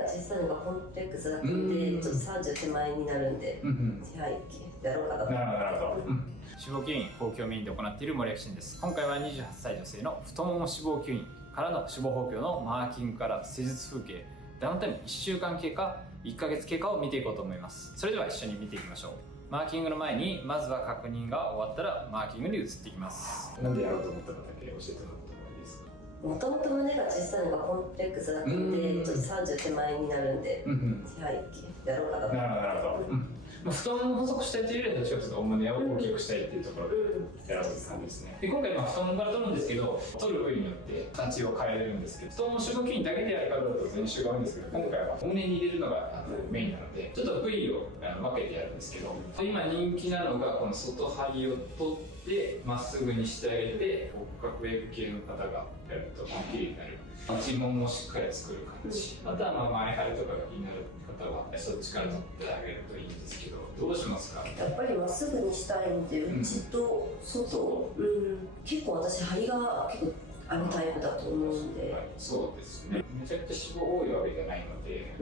が小さいのがコンプレックスだったので、ちょっと30手前になるんで、支配やろうかなと。なるほど。脂肪吸引後期をメインで行っている森脇真です。今回は28歳女性の太もも脂肪吸引からの脂肪補強のマーキングから施術風景、ダウンタイム1週間経過、1ヶ月経過を見ていこうと思います。それでは一緒に見ていきましょう。マーキングの前にまずは確認が終わったらマーキングに移っていきます。なんでやろうと思ったかだけ教えてもらってもいいですか？もともと胸が小さいのがコンプレックスだったので、ちょっと30手前になるんで、支配やろうかなと。なるほど。太ももを細くしたいというよりはどっちかというとお胸を大きくしたいっていうところでやろうという感じですね。で今回太ももから取るんですけど、取る部位によって形を変えれるんですけど、太もも脂肪吸引だけでやる方だと練習が多いんですけど、今回はお胸に入れるのがメインなので、ちょっと部位を分けてやるんですけど、今人気なのがこの外張りを取ってまっすぐにしてあげて、骨格ウェーブ系の方がやると綺麗になる。内ももをしっかり作る感じ。あとは前張りとかが気になる方はそっちから取ってあげるといいんですけど、どうしますか？やっぱりまっすぐにしたいんで、内と外、結構私張りが結構あるタイプだと思うんで、そうですね。めちゃくちゃ脂肪多いわけじゃないので、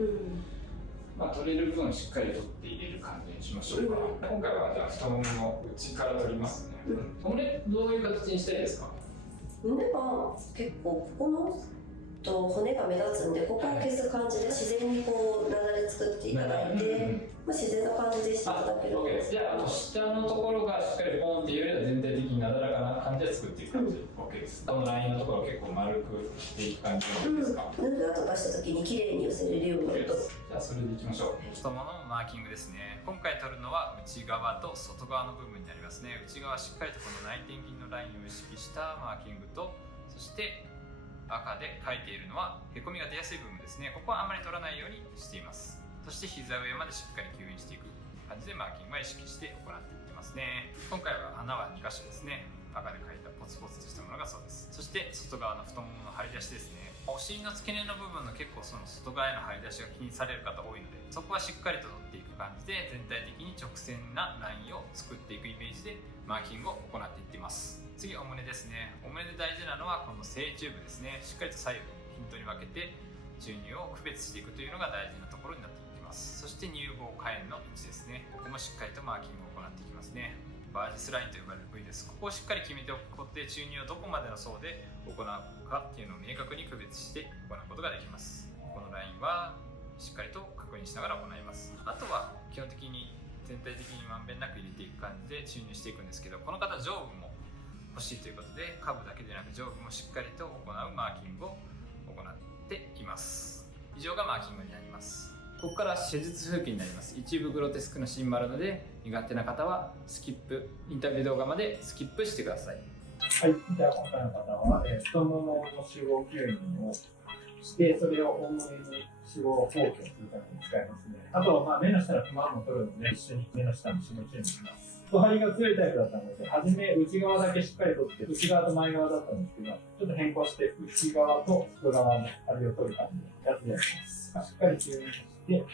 取れる分しっかり取って入れる感じにしましょうか。今回はじゃあ太ももの内から取りますね。骨どういう形にしたいですか？胸が結構ここの骨が目立つんで、ここを消す感じで自然にこうなだれ作っていただいて、自然な感じでしていただける。じゃあ下のところがしっかりポンっていうよりは全体的になだらかな感じで作っていく感じで OK です。このラインのところを結構丸くしていく感じですか？ヌードが飛ばした時に綺麗に寄せれるようになると。じゃあそれでいきましょう。太もものマーキングですね。今回取るのは内側と外側の部分になりますね。内側しっかりとこの内転筋のラインを意識したマーキングと、そして赤で書いているのはへこみが出やすい部分ですね。ここはあまり取らないようにしています。そして膝上までしっかり吸引していく感じでマーキングは意識して行っていってますね。今回は穴は2箇所ですね。赤で書いたポツポツとしたものがそうです。そして外側の太ももの張り出しですね。お尻の付け根の部分の結構その外側への張り出しが気にされる方多いので、そこはしっかりと取っていく感じで全体的に直線なラインを作っていくイメージでマーキングを行っていっています。次、お胸ですね。お胸で大事なのはこの正中部ですね。しっかりと左右にピントに分けて注入を区別していくというのが大事なところになっていきます。そして乳房下縁の位置ですね。ここもしっかりとマーキングを行っていきますね。バージスラインと呼ばれる部位です。ここをしっかり決めておくことで注入をどこまでの層で行うかっていうのを明確に区別して行うことができます。このラインはしっかりと確認しながら行います。あとは基本的に全体的にまんべんなく入れていく感じで注入していくんですけど、この方上部も欲しいということで下部だけでなく上部もしっかりと行うマーキングを行っています。以上がマーキングになります。ここから施術風景になります。一部グロテスクのシーンもあるので、苦手な方はスキップ、インタビュー動画までスキップしてください。はい、じゃあ今回の方は、太ももの脂肪吸引をして、それを大胸に脂肪を補強するために使いますね。あと、目の下のクマも取るので、一緒に目の下の脂肪吸引します。太張りが強いタイプだったので、初め内側だけしっかり取って、内側と前側だったんですけど、ちょっと変更して、内側と外側の張りを取る感じでやってやります。しっかり吸引して、脂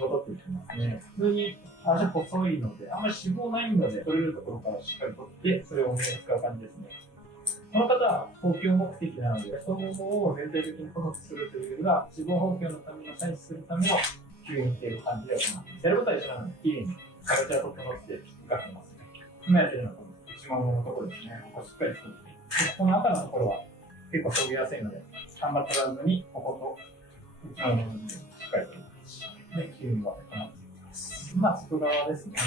肪取っていきますね。普通に足細いので、あんまり脂肪ないので、取れるところからしっかり取って、それを目に使う感じですね。この方は補強目的なので、太ももを全体的に細くするというよりは、脂肪補強のための再生するための吸引っていう感じで行ってます。やることは一緒なので、綺麗に形が整って浮かせますね。今やってるのはこの内もものところですね。ここしっかり作って、この赤のところは結構そぎやすいので、あんま取らずに、ここと内ももの部分しっかりとで、吸引は行っていきます。外側ですね。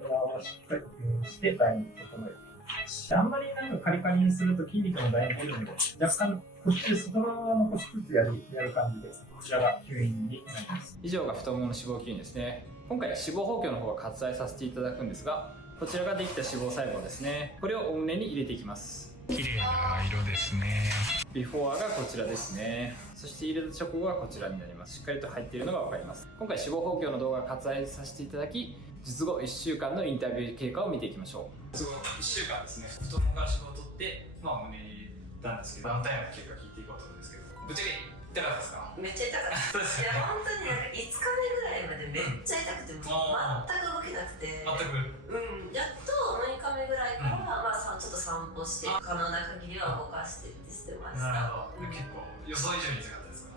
外側はしっかりと吸引して、ラインに整えていきます。あんまりカリカリにすると筋肉のラインが出るので、若干こっち外側の少しずつやる感じで、こちらが吸引になります。以上が太ももの脂肪吸引ですね。今回は脂肪補強の方は割愛させていただくんですが、こちらができた脂肪細胞ですね。これをお胸に入れていきます。綺麗な色ですね。ビフォーがこちらですね。そして入れた直後がこちらになります。しっかりと入っているのが分かります。今回脂肪補強の動画を割愛させていただき、術後1週間のインタビュー経過を見ていきましょう。術後1週間ですね。太ももから脂肪を取って、お胸に入れたんですけど、ダウンタイムの経過聞いていこうと思うんですけど、ぶっちゃけ痛かったですか？めっちゃ痛かった。いや本当に5日目ぐらいまでめっちゃ痛くて、全く動けなくて、やっと6日目ぐらいから、ちょっと散歩して可能な限りは動かしてってしてました。なるほど。結構予想以上に痛かったですか？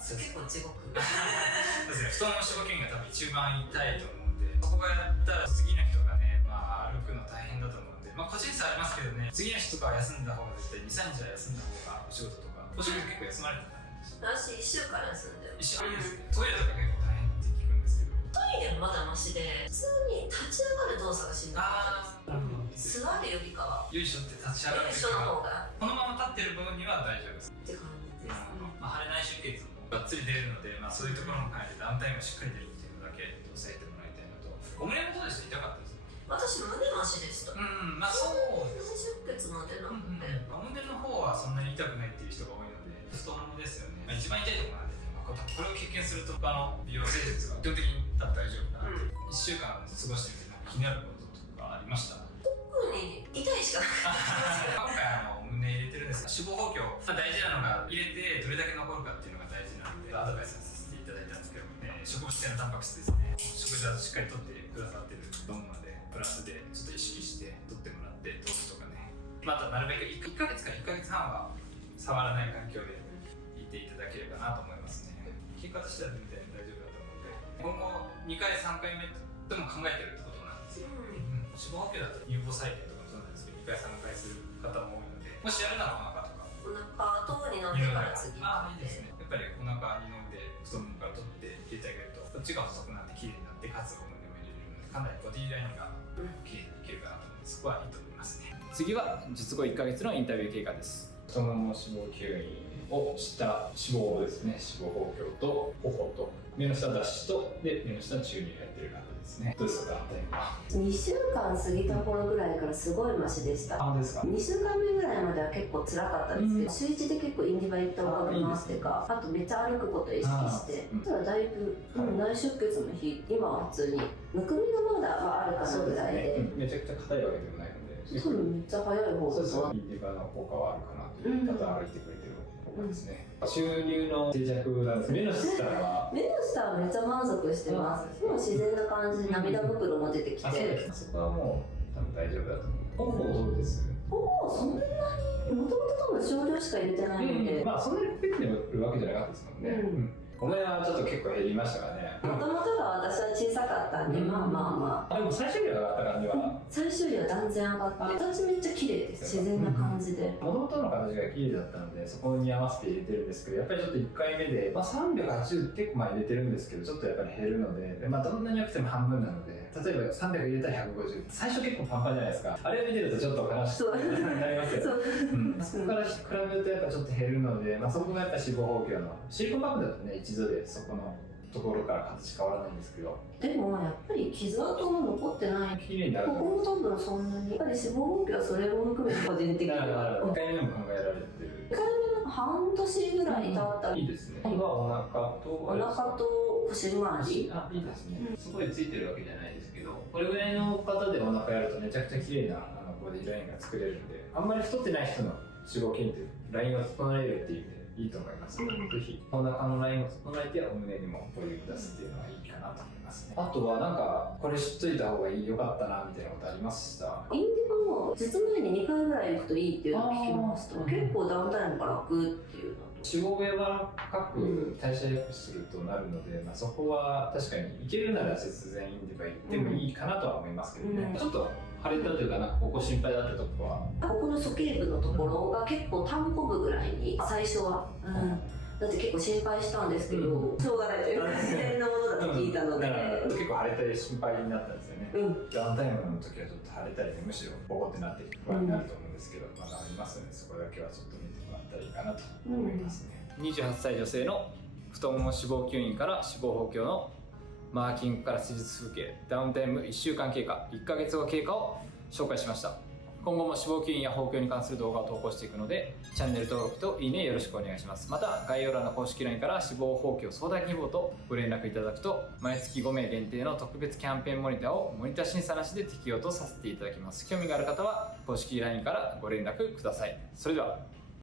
結構地獄ですね、太もも脂肪筋が多分一番痛いと思うんで、そこがやったら次の人がね、歩くの大変だと思うんで、個人差ありますけどね、次の日とかは休んだ方が絶対2、3日は休んだ方がお仕事とか、お仕事結構休まれてたんですよ。私1週間休んでる。一緒にですね、トイレとか結構大変って聞くんですけど、トイレもまだマシで、普通に立ち上がる動作がしんどかったです。座るよりかはよいしょって立ち上がるよいしょの方がこのまま立ってる分には大丈夫です。って感じです。腫れ内出血もがっつり出るので、そういうところも変えてダウンタイムがしっかり出るっていうのだけ押さえてもらいたいのと、お胸もどうでした？痛かったですか？私胸マシでした。そう内出血も出なくて、お胸の方はそんなに痛くないっていう人が多いので、太ももですよね、一番痛いところなんで、これを経験すると美容施術が基本的に多分大丈夫かなって、1週間過ごしてみて気になることとかありました？特に痛いしかない今回胸入れてるんですが、脂肪補強、大事なのが入れてどれだけ残るかっていうのが大事なのでアドバイスさせていただいたんですけど、植物性のタンパク質ですね、食事はしっかりとってくださってると思うので、プラスでちょっと意識してとってもらって、豆腐とかね、またなるべく1ヶ月から1ヶ月半は触らない環境でいていただければなと思いますね。結果としては全然大丈夫だと思うので、今後2回3回目とも考えてるってことなんですよ。脂肪補給だと有効再現とかもそうなんですけど、2回3回する方も多いので、もしやるならお腹とかお腹とに飲んでから次いいですね。やっぱりお腹に飲んで太ももから取って入れてあげると、こっちが細くなって綺麗になって、かつお胸も入れれるので、かなりボディラインが綺麗にいけるかなと思うので、そこはいいと思いますね。次は術後1ヶ月のインタビュー経過です。太もも脂肪吸引をした脂肪をですね、脂肪補強と頬と目の下脱脂と目の下注入やってる方ですね。どうですか、団体は。2週間過ぎた頃ぐらいからすごいマシでした。あ、ですか。2週間目ぐらいまでは結構辛かったんですけど、週1で結構インディバイトをかけますっていうか、あとめっちゃ歩くことを意識して、ただだいぶ、内出血の日、今は普通にむくみがまだはあるかなぐらいで、めちゃくちゃ硬いわけでもないので、多分めっちゃ早い方そうです。インディバの効果はあるかなという方は歩いてくれてる方ですね。収入の静寂なんです。目の下はめっちゃ満足してます。もう自然な感じで涙袋も出てきて、そこはもう多分大丈夫だと思う。頬どうです？頬そんなにもともと多分少量しか入れてないので、そんなにペッて売るわけじゃなかったですもんね。お前はちょっと結構減りましたからね。もともとが私は小さかったんで、まあでも最初より上がった感じは、最初よりは断然上がって、形めっちゃ綺麗です。自然な感じで、もともとの形が綺麗だったので、そこに合わせて入れてるんですけど、やっぱりちょっと1回目で、380結構入れてるんですけど、ちょっとやっぱり減るので、どんなに良くても半分なので、例えば300入れたら150、最初結構パンパンじゃないですか。あれを見てるとちょっと悲しくなりますよね。そこから比べるとやっぱちょっと減るので、そこがやっぱ脂肪補給のシリコンバッグだとね、一度でそこのところから形変わらないんですけど、でもやっぱり傷跡も残ってない。綺麗になる。ここも多分そんなに、やっぱり脂肪補給はそれも含めて個人的には1回目も考えられてる。1回目なんか半年ぐらい経ったいいですね。お腹と腰回り。いいですね。そこでついてるわけじゃないですけど、これぐらいの方でお腹やるとめちゃくちゃ綺麗なボディラインが作れるんで、あんまり太ってない人の脂肪筋ってラインを整えるっていう意味でいいと思います。ぜひお腹のラインを整えてお胸にもボリューム出すっていうのはいいかなと思いますね。あとはなんかこれ知っといた方が良かったなみたいなことありました？インディバも実前に2回ぐらい行くといいっていうのを聞きました。結構ダウンタイムが楽っていうのと、脂肪が柔らかく代謝良くするとなるので、そこは確かにいけるなら節電インディバ行ってもいいかなとは思いますけどね。ちょっと腫れたというか、ここ心配だったとこは、ここの鼠径部のところが結構タンコ部ぐらいに最初は、だって結構心配したんですけど、しょうがないというか自然なものだと聞いたので、結構腫れたり心配になったんですよね。ダウンタイムの時はちょっと腫れたりで、むしろボコってなって不安になると思うんですけど、まだありますので、そこだけはちょっと見てもらったらいいかなと思いますね。28歳女性の太もも脂肪吸引から脂肪補強のマーキングから施術風景、ダウンタイム1週間経過、1ヶ月後経過を紹介しました。今後も脂肪吸引や補強に関する動画を投稿していくので、チャンネル登録といいねよろしくお願いします。また概要欄の公式 LINE から脂肪補強相談希望とご連絡いただくと、毎月5名限定の特別キャンペーンモニターをモニター審査なしで適用とさせていただきます。興味がある方は公式 LINE からご連絡ください。それでは。